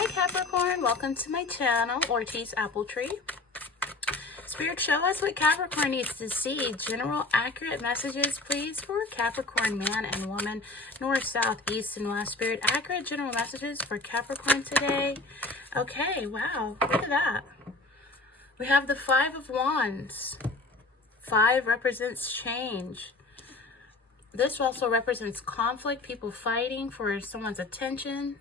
Hi Capricorn, welcome to my channel, Ortiz Apple Tree. Spirit, show us what Capricorn needs to see. General, accurate messages, please, for Capricorn man and woman, north, south, east, and west. Spirit, accurate general messages for Capricorn today. Okay, wow, look at that. We have the Five of Wands. 5 represents change. This also represents conflict, people fighting for someone's attention.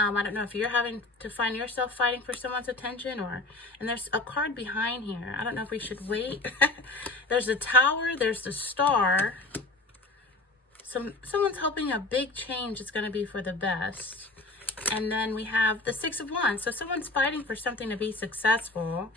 I don't know if you're having to find yourself fighting for someone's attention, and there's a card behind here. I don't know if we should wait. There's the Tower, there's the Star. Someone's hoping a big change is going to be for the best. And then we have the Six of Wands. So someone's fighting for something to be successful.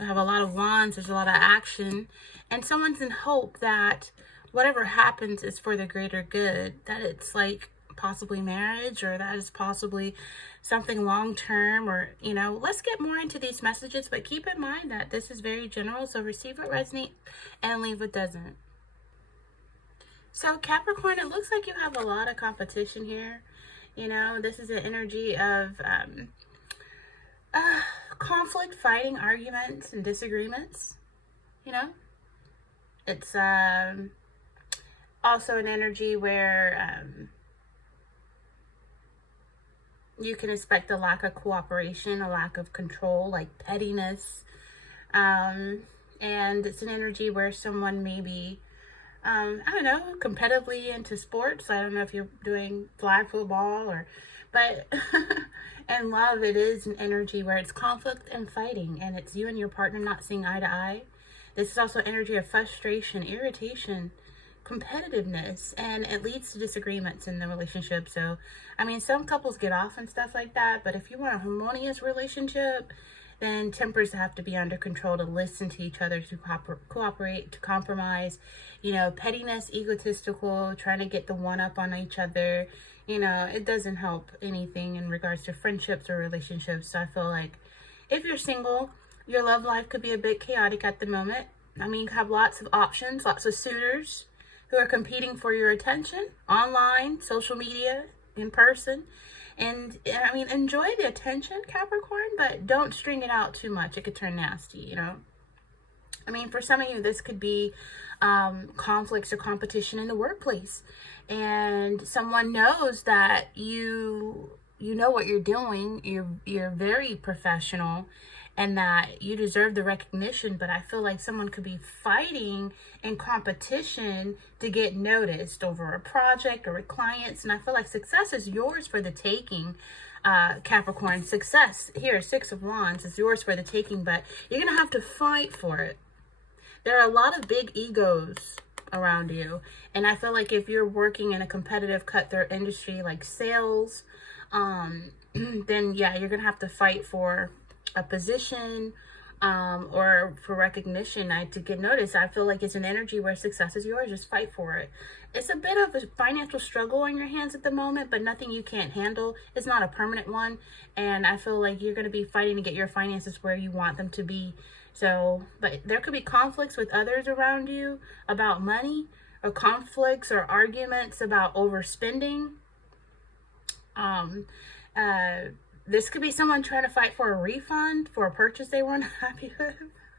We have a lot of wands, there's a lot of action. And someone's in hope that whatever happens is for the greater good. That it's like possibly marriage, or that is possibly something long-term, or let's get more into these messages, but keep in mind that this is very general, so receive what resonates and leave what doesn't. So Capricorn, it looks like you have a lot of competition here. This is an energy of conflict, fighting, arguments, and disagreements. It's also an energy where you can expect a lack of cooperation, a lack of control, like pettiness. And it's an energy where someone may be, I don't know, competitively into sports. I don't know if you're doing flag football but in love, it is an energy where it's conflict and fighting, and it's you and your partner not seeing eye to eye. This is also energy of frustration, irritation, competitiveness, and it leads to disagreements in the relationship. So some couples get off and stuff like that, but if you want a harmonious relationship, then tempers have to be under control to listen to each other, to cooperate, to compromise. Pettiness, egotistical, trying to get the one up on each other, it doesn't help anything in regards to friendships or relationships. So I feel like if you're single, your love life could be a bit chaotic at the moment. You have lots of options, lots of suitors who are competing for your attention online, social media, in person. And enjoy the attention, Capricorn, but don't string it out too much. It could turn nasty, for some of you, this could be conflicts or competition in the workplace. And someone knows that you know what you're doing. You're very professional, and that you deserve the recognition, but I feel like someone could be fighting in competition to get noticed over a project or with clients, and I feel like success is yours for the taking, Capricorn. Success here, Six of Wands, is yours for the taking, but you're going to have to fight for it. There are a lot of big egos around you, and I feel like if you're working in a competitive cutthroat industry like sales, then yeah, you're going to have to fight for a position or for recognition, to get noticed. I feel like it's an energy where success is yours. Just fight for it. It's a bit of a financial struggle on your hands at the moment, but nothing you can't handle. It's not a permanent one, and I feel like you're going to be fighting to get your finances where you want them to be. So, but there could be conflicts with others around you about money, or conflicts or arguments about overspending. This could be someone trying to fight for a refund for a purchase they weren't happy with.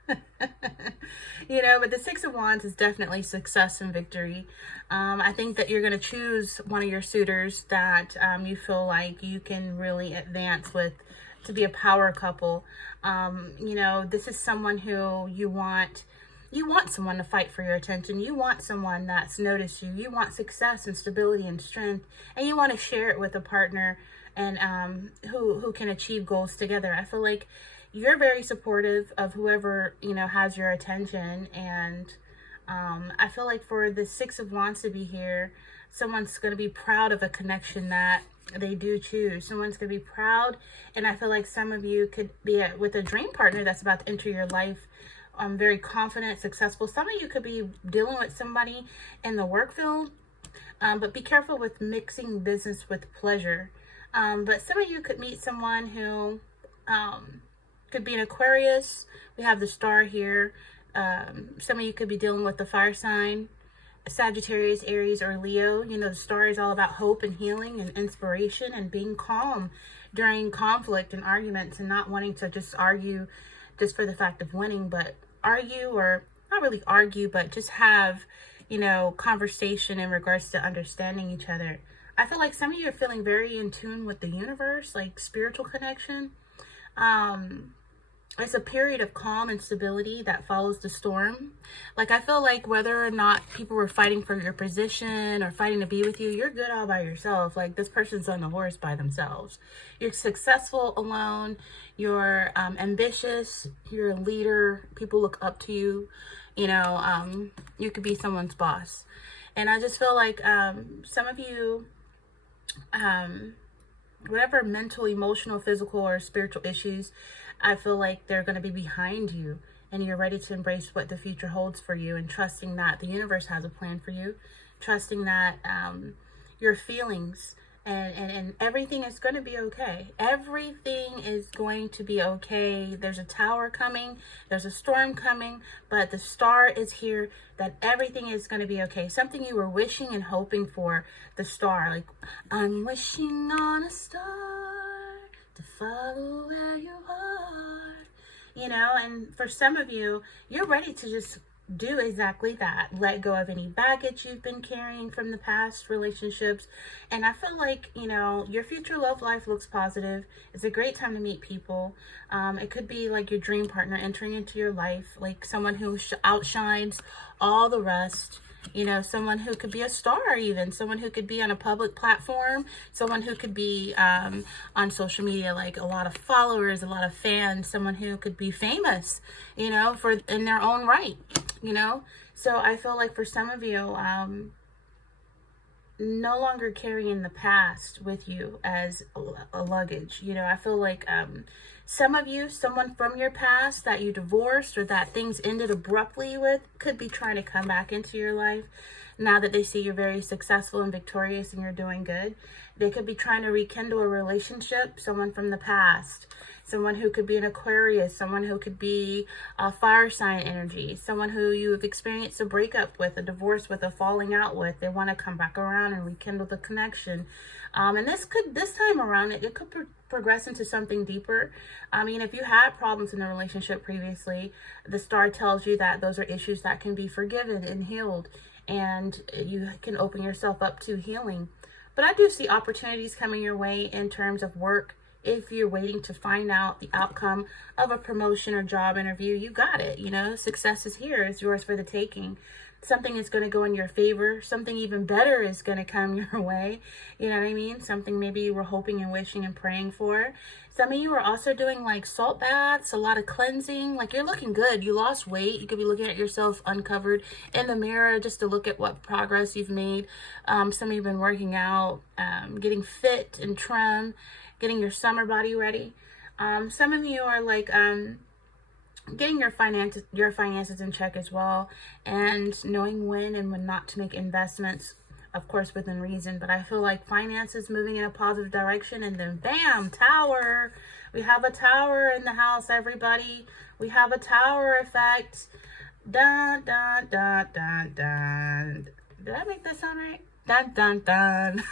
But the Six of Wands is definitely success and victory. I think that you're going to choose one of your suitors that you feel like you can really advance with, to be a power couple. This is someone who you want someone to fight for your attention. You want someone that's noticed you. You want success and stability and strength, and you want to share it with a partner, and who can achieve goals together. I feel like you're very supportive of whoever has your attention, and I feel like for the Six of Wands to be here, someone's going to be proud of a connection that they do choose. Someone's going to be proud, and I feel like some of you could be with a dream partner that's about to enter your life. Very confident, successful. Some of you could be dealing with somebody in the work field, but be careful with mixing business with pleasure. But some of you could meet someone who could be an Aquarius. We have the Star here. Some of you could be dealing with the fire sign. Sagittarius, Aries, or Leo. You know, the star is all about hope and healing and inspiration and being calm during conflict and arguments, and not wanting to just argue just for the fact of winning, but argue, or not really argue, but just have, you know, conversation in regards to understanding each other. I feel like some of you are feeling very in tune with the universe, like spiritual connection. It's a period of calm and stability that follows the storm. Like, I feel like whether or not people were fighting for your position or fighting to be with you, you're good all by yourself. Like, this person's on the horse by themselves. You're successful alone. You're ambitious. You're a leader. People look up to you. You know, you could be someone's boss. And I just feel like some of you, whatever mental, emotional, physical, or spiritual issues, I feel like they're going to be behind you, and you're ready to embrace what the future holds for you, and trusting that the universe has a plan for you, trusting that your feelings and everything is going to be okay. Everything is going to be okay. There's a tower coming, there's a storm coming, but the star is here, that everything is going to be okay. Something you were wishing and hoping for, the star. Like, I'm wishing on a star to follow where you are. You know, and for some of you, you're ready to just do exactly that. Let go of any baggage you've been carrying from the past relationships. And I feel like, you know, your future love life looks positive. It's a great time to meet people. It could be like your dream partner entering into your life, like someone who outshines all the rest. You know, someone who could be a star, even someone who could be on a public platform, someone who could be on social media, like a lot of followers, a lot of fans, someone who could be famous, you know, for in their own right, you know. So I feel like for some of you, no longer carrying the past with you as a luggage. You know, I feel like some of you, someone from your past that you divorced or that things ended abruptly with, could be trying to come back into your life now that they see you're very successful and victorious and you're doing good. They could be trying to rekindle a relationship, someone from the past, someone who could be an Aquarius, someone who could be a fire sign energy, someone who you have experienced a breakup with, a divorce with, a falling out with. They want to come back around and rekindle the connection. And this time around, it could progress into something deeper. I mean, if you had problems in the relationship previously, the star tells you that those are issues that can be forgiven and healed, and you can open yourself up to healing. But I do see opportunities coming your way in terms of work. If you're waiting to find out the outcome of a promotion or job interview, you got it. You know, success is here. It's yours for the taking. Something is going to go in your favor. Something even better is going to come your way. You know what I mean? Something maybe you were hoping and wishing and praying for. Some of you are also doing like salt baths, a lot of cleansing. Like, you're looking good. You lost weight. You could be looking at yourself uncovered in the mirror just to look at what progress you've made. Some of you have been working out, getting fit and trim, getting your summer body ready. Some of you are like getting your finances in check as well, and knowing when and when not to make investments, of course within reason. But I feel like finances moving in a positive direction, and then bam, tower. We have a tower in the house, everybody. We have a tower effect. Dun dun dun dun dun. Did I make that sound right? Dun dun dun.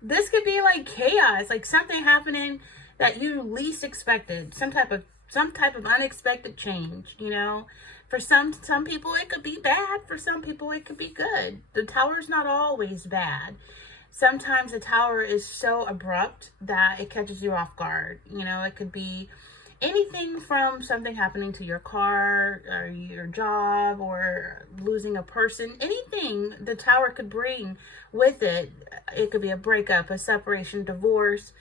This could be like chaos, like something happening that you least expected, some type of unexpected change. You know, for some people it could be bad, for some people it could be good. The tower's not always bad. Sometimes the tower is so abrupt that it catches you off guard. You know, it could be anything from something happening to your car or your job or losing a person. Anything the tower could bring with it. It could be a breakup, a separation, divorce.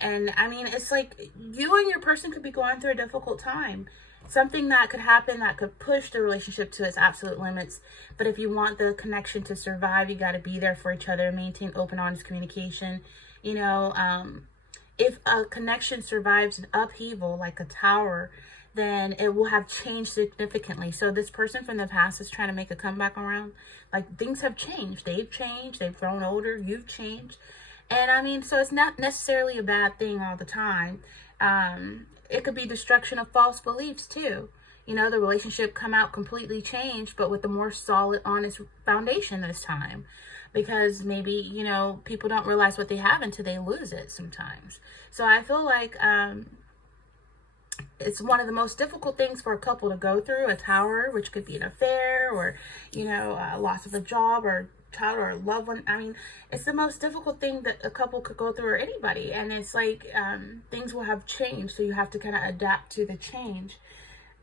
And I mean, it's like you and your person could be going through a difficult time. Something that could happen that could push the relationship to its absolute limits. But if you want the connection to survive, you got to be there for each other, maintain open, honest communication. You know, if a connection survives an upheaval like a tower, then it will have changed significantly. So this person from the past is trying to make a comeback around. Like, things have changed. They've changed. They've grown older. You've changed. And I mean, so it's not necessarily a bad thing all the time. It could be destruction of false beliefs too. you know, the relationship come out completely changed, but with a more solid, honest foundation this time. Because maybe, you know, people don't realize what they have until they lose it sometimes. So I feel like it's one of the most difficult things for a couple to go through, a tower, which could be an affair or, you know, loss of a job or child or a loved one. I mean, it's the most difficult thing that a couple could go through, or anybody. And it's like things will have changed, so you have to kind of adapt to the change.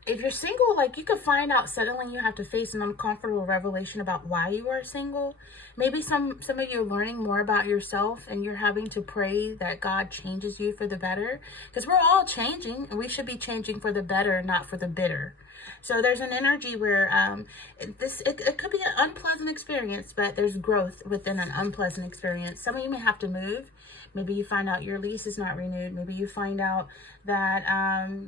If you're single, like, you could find out suddenly you have to face an uncomfortable revelation about why you are single. Maybe some of you are learning more about yourself, and you're having to pray that God changes you for the better, because we're all changing, and we should be changing for the better, not for the bitter. So there's an energy where it could be an unpleasant experience, but there's growth within an unpleasant experience. Some of you may have to move. Maybe you find out your lease is not renewed. Maybe you find out that,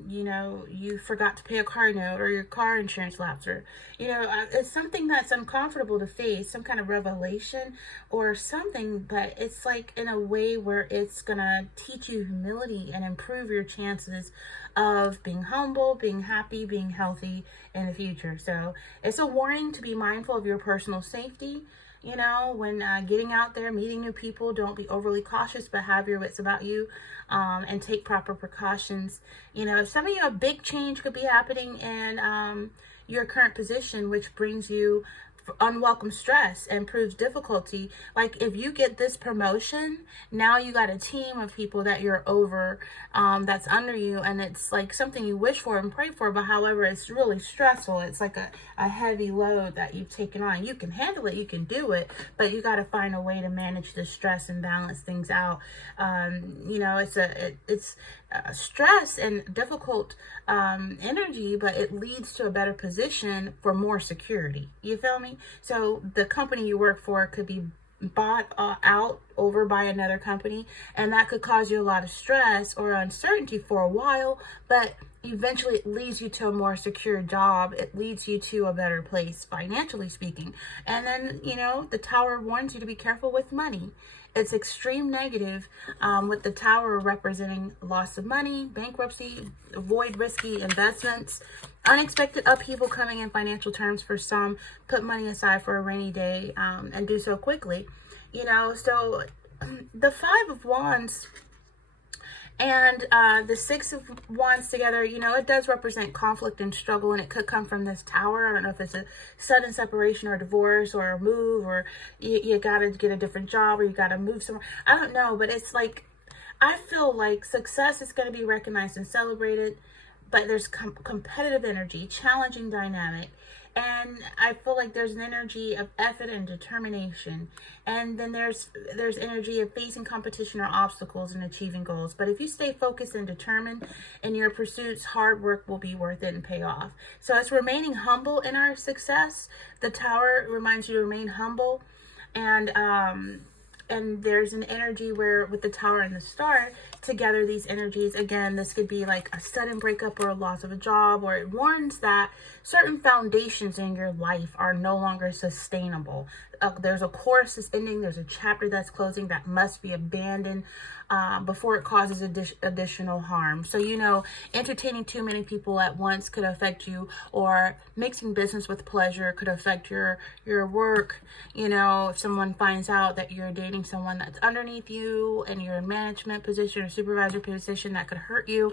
you know, you forgot to pay a car note, or your car insurance lapsed, or, you know, it's something that's uncomfortable to face, some kind of revelation or something, but it's like in a way where it's going to teach you humility and improve your chances of being humble, being happy, being healthy in the future. So it's a warning to be mindful of your personal safety. You know, when getting out there, meeting new people, don't be overly cautious, but have your wits about you, and take proper precautions. You know, some of you, a big change could be happening in your current position, which brings you unwelcome stress and proves difficulty. Like, if you get this promotion, now you got a team of people that you're over, that's under you, and it's like something you wish for and pray for, but however, it's really stressful. It's like a heavy load that you've taken on. You can handle it, you can do it, but you got to find a way to manage the stress and balance things out. You know, it's stress and difficult energy, but it leads to a better position for more security. You feel me? So the company you work for could be bought out over by another company, and that could cause you a lot of stress or uncertainty for a while, but eventually it leads you to a more secure job. It leads you to a better place, financially speaking. And then, you know, the tower warns you to be careful with money. It's extreme negative, with the tower representing loss of money, bankruptcy, avoid risky investments, unexpected upheaval coming in financial terms for some. Put money aside for a rainy day, and do so quickly. You know, so the Five of Wands and the Six of Wands together, you know, it does represent conflict and struggle, and it could come from this tower. I don't know if it's a sudden separation or divorce or a move, or you got to get a different job, or you got to move somewhere. I don't know, but it's like, I feel like success is going to be recognized and celebrated, but there's competitive energy, challenging dynamic. And I feel like there's an energy of effort and determination. And then there's energy of facing competition or obstacles and achieving goals. But if you stay focused and determined in your pursuits, hard work will be worth it and pay off. So it's remaining humble in our success. The tower reminds you to remain humble. And there's an energy where, with the tower and the star together, these energies, again, this could be like a sudden breakup or a loss of a job, or it warns that certain foundations in your life are no longer sustainable. There's a course that's ending, there's a chapter that's closing that must be abandoned before it causes additional harm. So, you know, entertaining too many people at once could affect you, or mixing business with pleasure could affect your work. You know, if someone finds out that you're dating someone that's underneath you and you're in management position or supervisor position, that could hurt you.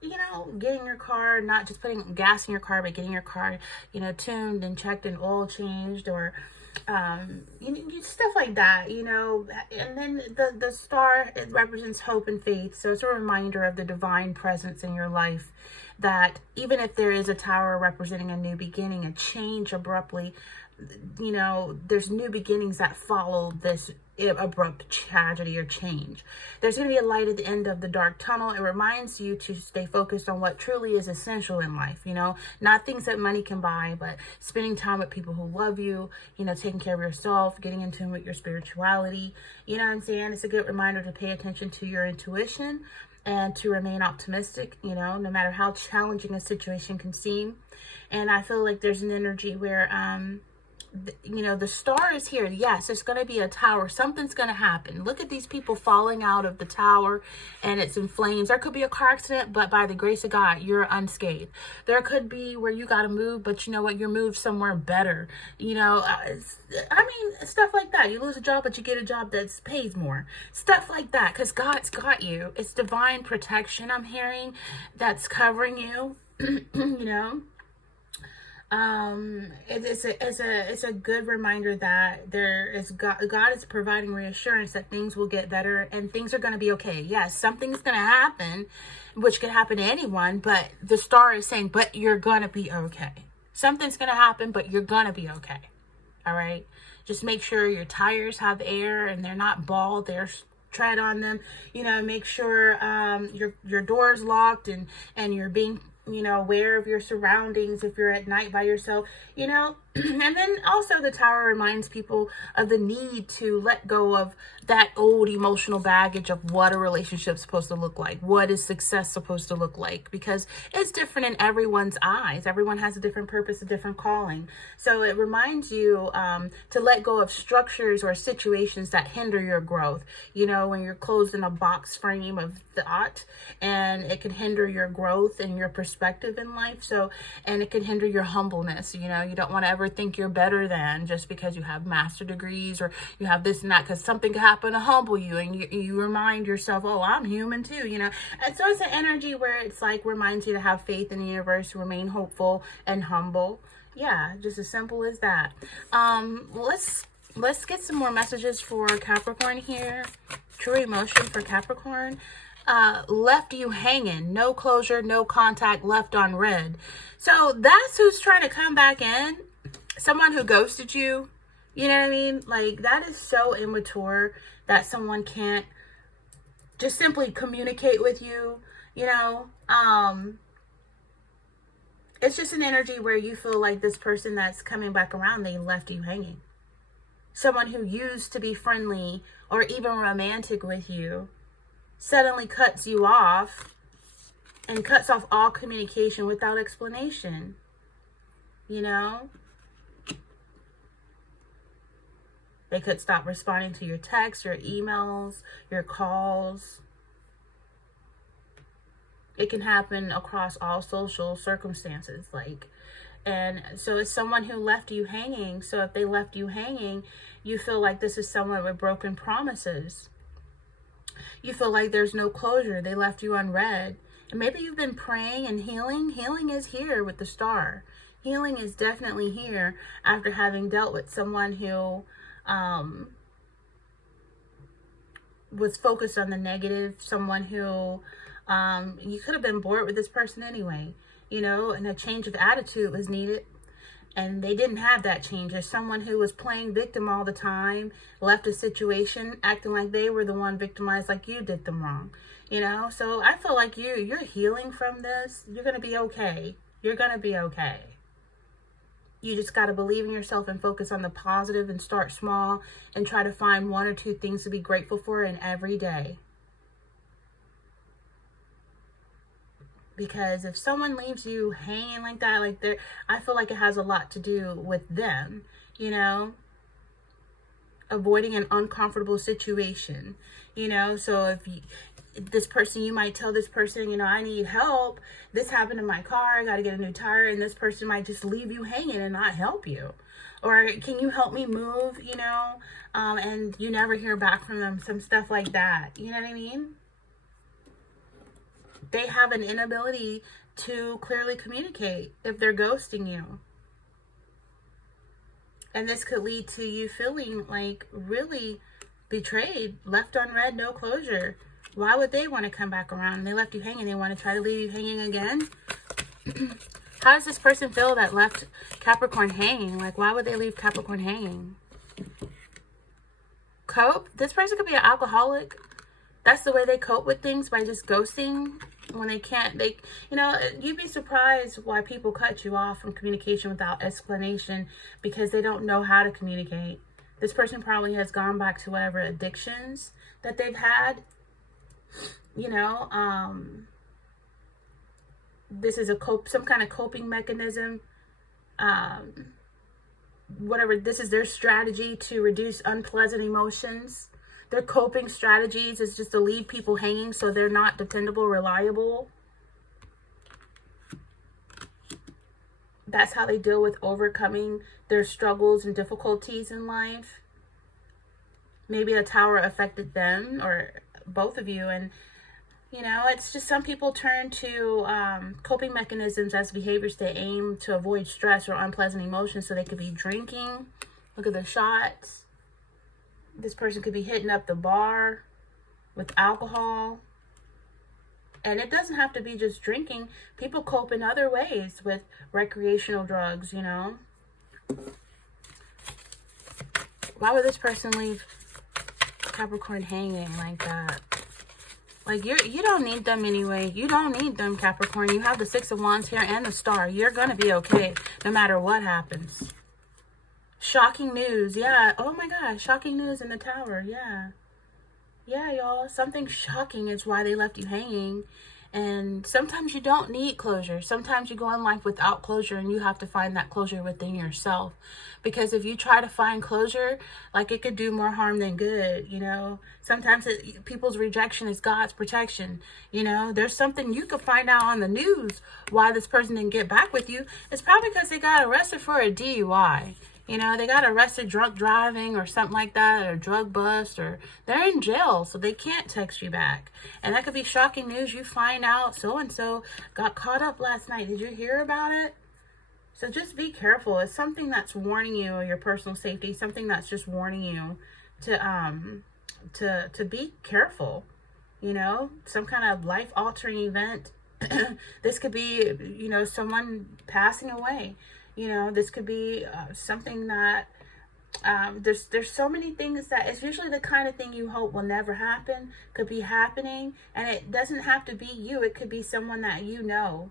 You know, getting your car, not just putting gas in your car, but getting your car, you know, tuned and checked and oil changed, or stuff like that, you know. And then the star, it represents hope and faith. So it's a reminder of the divine presence in your life, that even if there is a tower representing a new beginning, a change abruptly, you know, there's new beginnings that follow this abrupt tragedy or change. There's going to be a light at the end of the dark tunnel. It reminds you to stay focused on what truly is essential in life, you know, not things that money can buy, but spending time with people who love you, you know, taking care of yourself, getting in tune with your spirituality. You know what I'm saying? It's a good reminder to pay attention to your intuition and to remain optimistic, you know, no matter how challenging a situation can seem. And I feel like there's an energy where you know, the star is here. Yes, it's going to be a tower. Something's going to happen. Look at these people falling out of the tower and it's in flames. There could be a car accident, but by the grace of God, you're unscathed. There could be where you got to move, but you know what? You're moved somewhere better. You know, I mean, stuff like that. You lose a job, but you get a job that pays more. Stuff like that, because God's got you. It's divine protection I'm hearing that's covering you, you know. It's a good reminder that God is providing reassurance that things will get better and things are going to be okay. Yes, something's going to happen, which could happen to anyone, but the star is saying, but you're going to be okay. Something's going to happen, but you're going to be okay. All right. Just make sure your tires have air and they're not bald. There's tread on them. You know, make sure your door's locked and you're being, you know, aware of your surroundings if you're at night by yourself, you know. And then also the tower reminds people of the need to let go of that old emotional baggage of what a relationship's supposed to look like. What is success supposed to look like? Because it's different in everyone's eyes. Everyone has a different purpose, a different calling. So it reminds you to let go of structures or situations that hinder your growth. You know, when you're closed in a box frame of thought, and it can hinder your growth and your perspective in life. So, and it can hinder your humbleness. You know, you don't want to ever think you're better than just because you have master degrees or you have this and that, because something could happen to humble you, and you remind yourself, oh, I'm human too, you know. And so it's an energy where it's like reminds you to have faith in the universe, remain hopeful and humble. Yeah, just as simple as that. Let's get some more messages for Capricorn here. True emotion for Capricorn. Left you hanging, no closure, no contact, left on red. So that's who's trying to come back in. Someone who ghosted you. You know what I mean? Like, that is so immature that someone can't just simply communicate with you, you know. It's just an energy where you feel like this person that's coming back around, they left you hanging. Someone who used to be friendly or even romantic with you suddenly cuts you off and cuts off all communication without explanation, you know. They could stop responding to your texts, your emails, your calls. It can happen across all social circumstances, and so it's someone who left you hanging. So if they left you hanging, you feel like this is someone with broken promises. You feel like there's no closure. They left you unread. And maybe you've been praying and healing. Healing is here with the star. Healing is definitely here after having dealt with someone who was focused on the negative, someone who you could have been bored with this person anyway, you know, and a change of attitude was needed. And they didn't have that change. As someone who was playing victim all the time, left a situation acting like they were the one victimized, like you did them wrong, you know. So I feel like you're healing from this. You're going to be okay. You're going to be okay. You just got to believe in yourself and focus on the positive and start small and try to find one or two things to be grateful for in every day. Because if someone leaves you hanging like that, I feel like it has a lot to do with them, you know, avoiding an uncomfortable situation, you know. So this person, you might tell this person, you know, I need help. This happened in my car. I got to get a new tire. And this person might just leave you hanging and not help you. Or can you help me move, you know, and you never hear back from them. Some stuff like that. You know what I mean? They have an inability to clearly communicate if they're ghosting you. And this could lead to you feeling like really betrayed, left unread, no closure. Why would they want to come back around? They left you hanging. They want to try to leave you hanging again? How does this person feel that left Capricorn hanging? Like, why would they leave Capricorn hanging? Cope? This person could be an alcoholic. That's the way they cope with things, by just ghosting. When they can't, you know, you'd be surprised why people cut you off from communication without explanation, because they don't know how to communicate. This person probably has gone back to whatever addictions that they've had. You know, this is some kind of coping mechanism. whatever, this is their strategy to reduce unpleasant emotions. Their coping strategies is just to leave people hanging so they're not dependable, reliable. That's how they deal with overcoming their struggles and difficulties in life. Maybe a tower affected them or both of you. And, you know, it's just some people turn to coping mechanisms as behaviors that aim to avoid stress or unpleasant emotions. So they could be drinking. Look at the shots. This person could be hitting up the bar with alcohol. And it doesn't have to be just drinking. People cope in other ways with recreational drugs, you know. Why would this person leave Capricorn hanging like that? Like, you don't need them anyway. You don't need them, Capricorn. You have the Six of Wands here and the Star. You're going to be okay no matter what happens. Shocking news. Yeah. Oh my gosh. Shocking news in the Tower. Yeah. Yeah, y'all. Something shocking is why they left you hanging. And sometimes you don't need closure. Sometimes you go in life without closure and you have to find that closure within yourself. Because if you try to find closure, like, it could do more harm than good, you know. Sometimes people's rejection is God's protection, you know. There's something you could find out on the news why this person didn't get back with you. It's probably because they got arrested for a DUI. You know, they got arrested drunk driving or something like that, or drug bust, or they're in jail, so they can't text you back. And that could be shocking news. You find out so-and-so got caught up last night. Did you hear about it? So just be careful. It's something that's warning you of your personal safety, something that's just warning you to be careful. You know, some kind of life-altering event. This could be, you know, someone passing away. You know, this could be something that there's so many things that it's usually the kind of thing you hope will never happen, could be happening. And it doesn't have to be you. It could be someone that you know.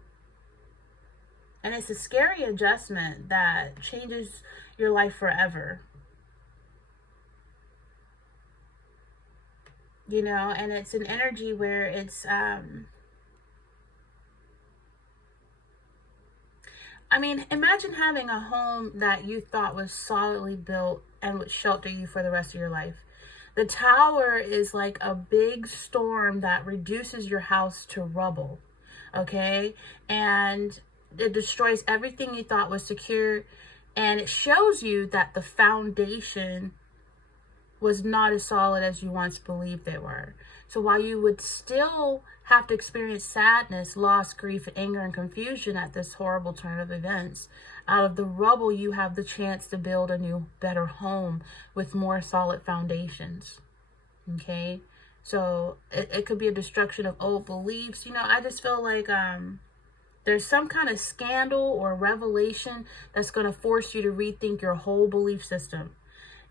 And it's a scary adjustment that changes your life forever. You know, and it's an energy where it's... I mean, imagine having a home that you thought was solidly built and would shelter you for the rest of your life. The Tower is like a big storm that reduces your house to rubble, okay? And it destroys everything you thought was secure, and it shows you that the foundation was not as solid as you once believed they were. So while you would still have to experience sadness, loss, grief, anger, and confusion at this horrible turn of events, out of the rubble, you have the chance to build a new, better home with more solid foundations. Okay? So it could be a destruction of old beliefs. You know, I just feel like there's some kind of scandal or revelation that's going to force you to rethink your whole belief system.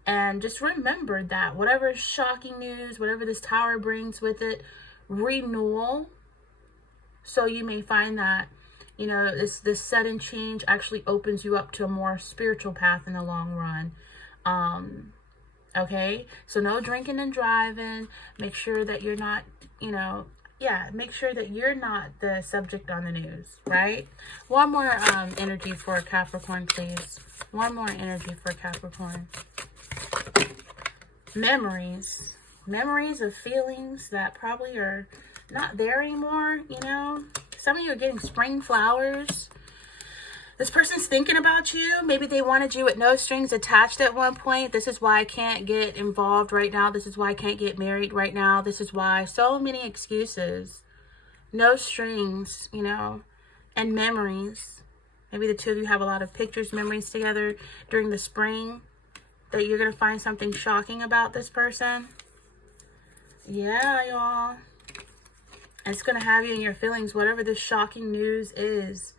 And just remember that whatever shocking news, whatever this Tower brings with it, renewal. So you may find that, you know, this sudden change actually opens you up to a more spiritual path in the long run. Okay, so no drinking and driving. Make sure that you're not, you know, make sure that you're not the subject on the news, right? One more energy for Capricorn, please. One more energy for Capricorn. Memories of feelings that probably are not there anymore, you know. Some of you are getting spring flowers. This person's thinking about you. Maybe they wanted you with no strings attached at one point. This is why I can't get involved right now. This is why I can't get married right now. This is why. So many excuses. No strings, you know, and memories. Maybe the two of you have a lot of pictures, memories together during the spring, that you're going to find something shocking about this person. Yeah, y'all. It's going to have you in your feelings, whatever this shocking news is.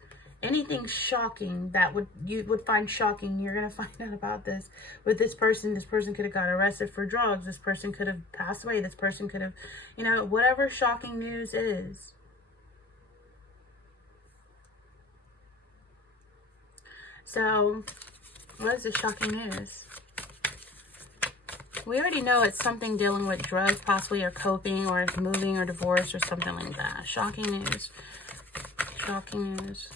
Anything shocking that you would find shocking, you're going to find out about this with this person. This person could have got arrested for drugs. This person could have passed away. This person could have, you know, whatever shocking news is. So, what is the shocking news? We already know it's something dealing with drugs, possibly, or coping, or moving, or divorce, or something like that. Shocking news. Shocking news.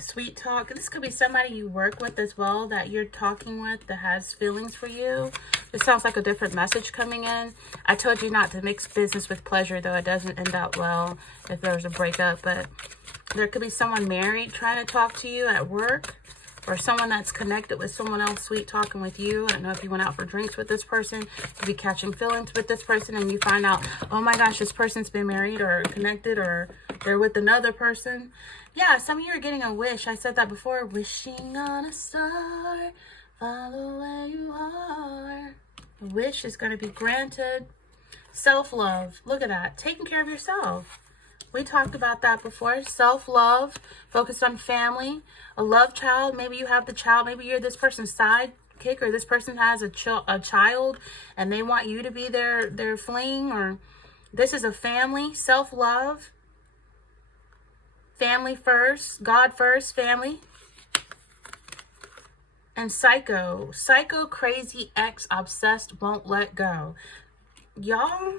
Sweet talk. This could be somebody you work with as well that you're talking with that has feelings for you. This sounds like a different message coming in. I told you not to mix business with pleasure, though it doesn't end out well if there's a breakup. But there could be someone married trying to talk to you at work, or someone that's connected with someone else sweet talking with you. I don't know if you went out for drinks with this person. You'd be catching feelings with this person and you find out, oh my gosh, this person's been married or connected or they're with another person. Yeah, some of you are getting a wish. I said that before. Wishing on a star, follow where you are. A wish is going to be granted. Self-love. Look at that. Taking care of yourself. We talked about that before. Self-love, focus on family, a love child. Maybe you have the child. Maybe you're this person's sidekick, or this person has a child and they want you to be their fling, or this is a family. Self-love, family first, God first, family. And psycho, crazy, ex, obsessed, won't let go. Y'all,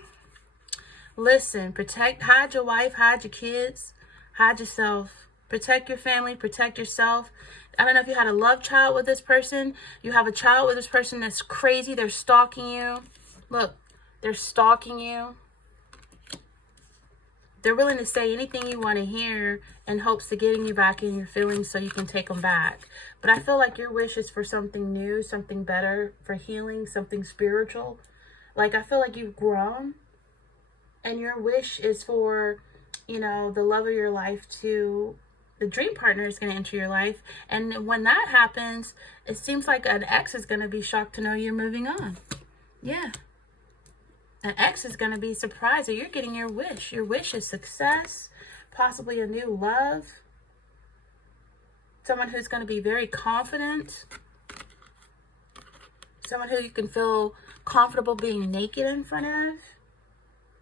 listen, hide your wife, hide your kids, hide yourself. Protect your family, protect yourself. I don't know if you had a love child with this person. You have a child with this person that's crazy. They're stalking you. Look, they're stalking you. They're willing to say anything you want to hear in hopes of getting you back in your feelings so you can take them back. But I feel like your wish is for something new, something better, for healing, something spiritual. Like, I feel like you've grown. And your wish is for, you know, the love of your life the dream partner is going to enter your life. And when that happens, it seems like an ex is going to be shocked to know you're moving on. Yeah. An ex is going to be surprised that you're getting your wish. Your wish is success, possibly a new love. Someone who's going to be very confident. Someone who you can feel comfortable being naked in front of.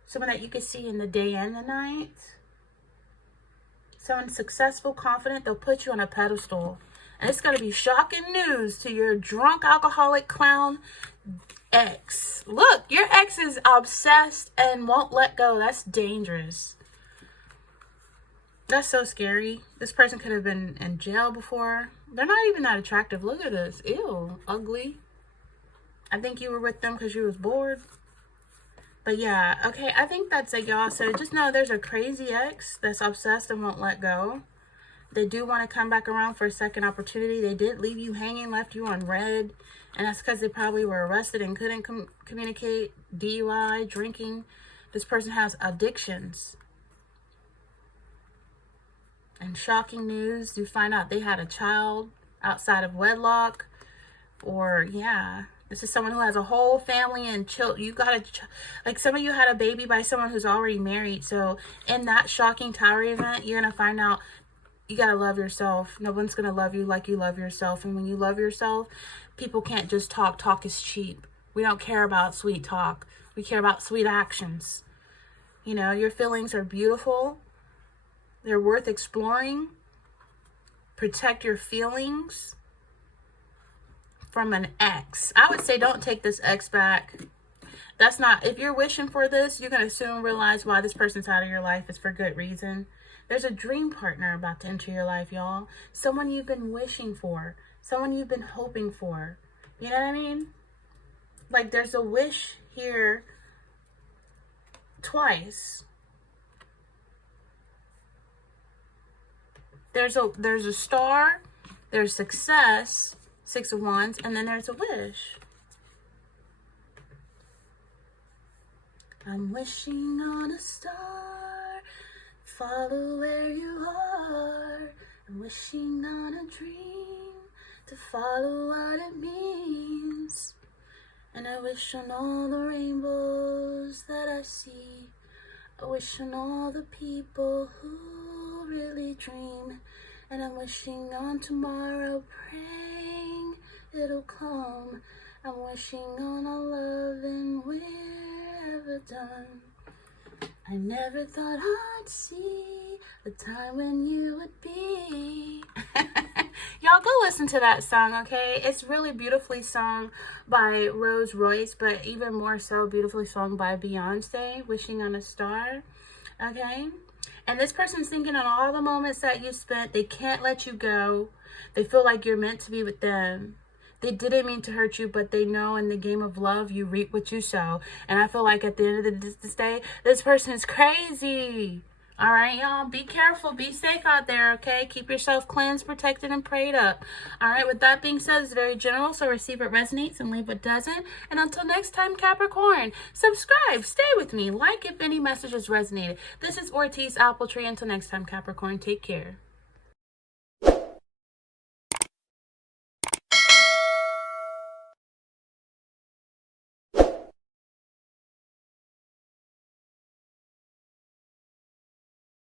Someone that you can see in the day and the night. Someone successful, confident, they'll put you on a pedestal. And it's going to be shocking news to your drunk, alcoholic, clown ex. Look, your ex is obsessed and won't let go. That's dangerous. That's so scary. This person could have been in jail before. They're not even that attractive. Look at this. Ew, ugly. I think you were with them because you was bored. But yeah, okay, I think that's it, y'all. So just know there's a crazy ex that's obsessed and won't let go. They do want to come back around for a second opportunity. They did leave you hanging, left you on red. And that's because they probably were arrested and couldn't communicate. DUI, drinking. This person has addictions. And shocking news, you find out they had a child outside of wedlock. Or, yeah. This is someone who has a whole family and you got like some of you had a baby by someone who's already married. So in that shocking tower event, you're going to find out you got to love yourself. No one's going to love you like you love yourself. And when you love yourself, people can't just talk. Talk is cheap. We don't care about sweet talk. We care about sweet actions. You know, your feelings are beautiful. They're worth exploring. Protect your feelings from an ex. I would say don't take this ex back. That's not, if you're wishing for this, you're going to soon realize why this person's out of your life is for good reason. There's a dream partner about to enter your life, y'all. Someone you've been wishing for. Someone you've been hoping for. You know what I mean? Like there's a wish here twice. There's a star, there's success, 6 of Wands, and then there's a wish. I'm wishing on a star, follow where you are. I'm wishing on a dream to follow what it means. And I wish on all the rainbows that I see. I wish on all the people who really dream. And I'm wishing on tomorrow, praying it'll come. I'm wishing on a love and we're ever done. I never thought I'd see a time when you would be. Y'all go listen to that song, okay? It's really beautifully sung by Rose Royce, but even more so beautifully sung by Beyonce, Wishing on a Star. Okay? And this person's thinking on all the moments that you spent. They can't let you go. They feel like you're meant to be with them. They didn't mean to hurt you, but they know in the game of love, you reap what you sow. And I feel like at the end of this day, this person is crazy. All right, y'all, be careful. Be safe out there, okay? Keep yourself cleansed, protected, and prayed up. All right, with that being said, it's very general, so receive what resonates and leave what doesn't. And until next time, Capricorn, subscribe, stay with me, like if any messages resonated. This is Ortiz Appletree. Until next time, Capricorn, take care.